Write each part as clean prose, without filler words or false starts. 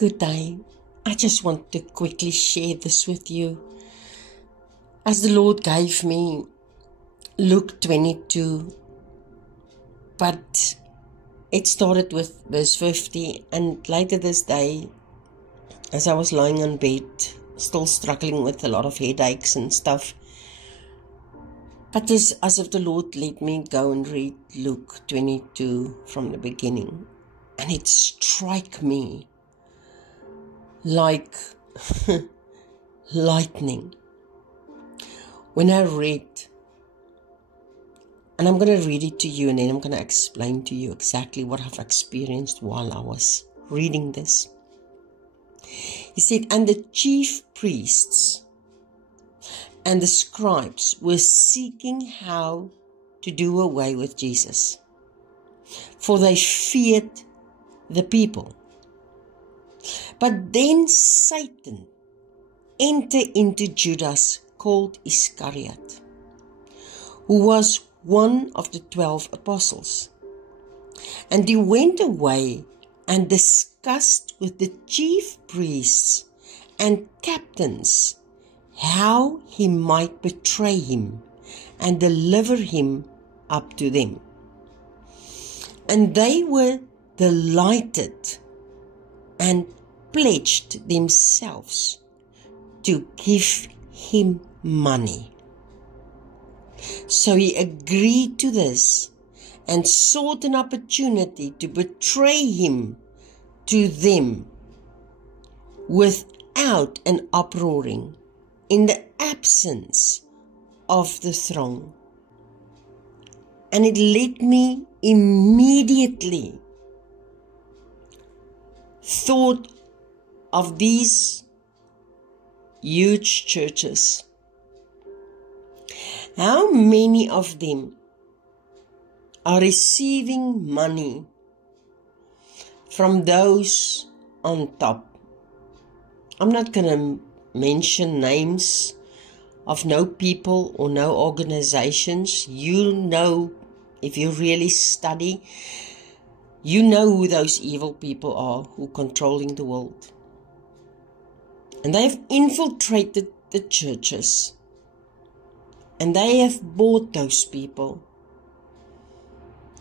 Good day. I just want to quickly share this with you. As the Lord gave me Luke 22, but it started with verse 50, and later this day, as I was lying on bed, still struggling with a lot of headaches and stuff, but it's as if the Lord let me go and read Luke 22 from the beginning, and it struck me like lightning. When I read, and I'm going to read it to you, and then I'm going to explain to you exactly what I've experienced while I was reading this. He said, and the chief priests and the scribes were seeking how to do away with Jesus, for they feared the people. But then Satan entered into Judas, called Iscariot, who was one of the 12 apostles. And he went away and discussed with the chief priests and captains how he might betray him and deliver him up to them. And they were delighted and pledged themselves to give him money. So he agreed to this and sought an opportunity to betray him to them without an uproaring, in the absence of the throng. And it led me immediately thought of these huge churches. How many of them are receiving money from those on top? I'm not going to mention names of no people or no organizations. You know, if you really study, you know who those evil people are who are controlling the world. And they have infiltrated the churches. And they have bought those people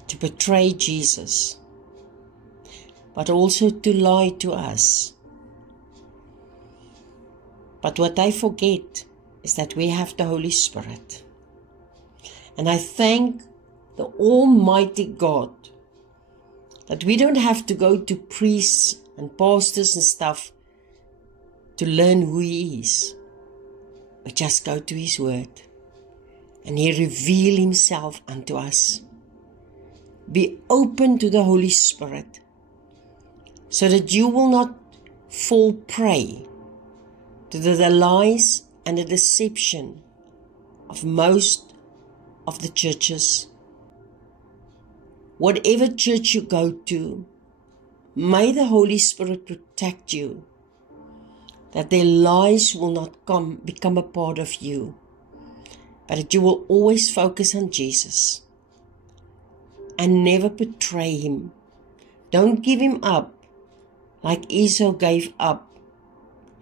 to betray Jesus, but also to lie to us. But what they forget is that we have the Holy Spirit. And I thank the Almighty God that we don't have to go to priests and pastors and stuff to learn who He is. We just go to His Word, and He reveals Himself unto us. Be open to the Holy Spirit, so that you will not fall prey to the lies and the deception of most of the churches. Whatever church you go to, may the Holy Spirit protect you, that their lies will not become a part of you, but that you will always focus on Jesus and never betray Him. Don't give Him up like Esau gave up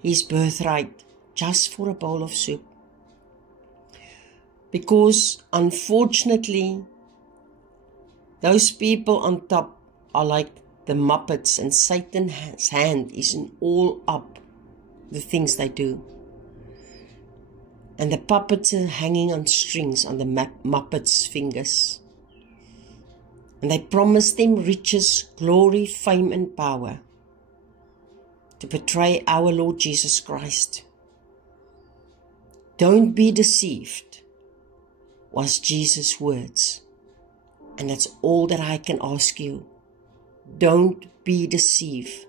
his birthright just for a bowl of soup. Because unfortunately, those people on top are like the Muppets, and Satan's hand is in all up the things they do. And the puppets are hanging on strings on the Muppets' fingers. And they promise them riches, glory, fame, and power to betray our Lord Jesus Christ. Don't be deceived, was Jesus' words. And that's all that I can ask you. Don't be deceived.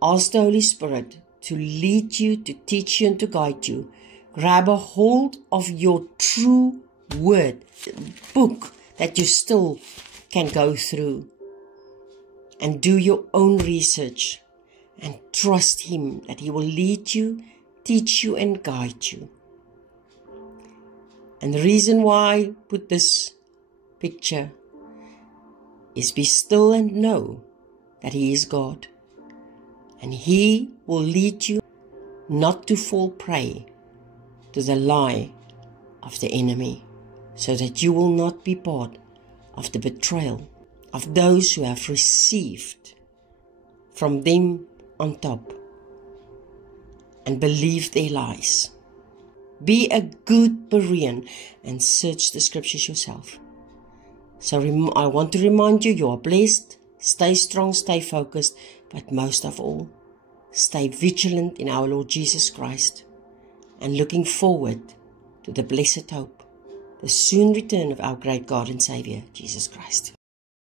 Ask the Holy Spirit to lead you, to teach you, and to guide you. Grab a hold of your true word, the book that you still can go through, and do your own research, and trust Him that He will lead you, teach you, and guide you. And the reason why I put this picture is be still and know that He is God. And He will lead you not to fall prey to the lie of the enemy, so that you will not be part of the betrayal of those who have received from them on top and believe their lies. Be a good Berean and search the scriptures yourself. So I want to remind you, you are blessed. Stay strong, stay focused, but most of all, stay vigilant in our Lord Jesus Christ and looking forward to the blessed hope, the soon return of our great God and Savior, Jesus Christ.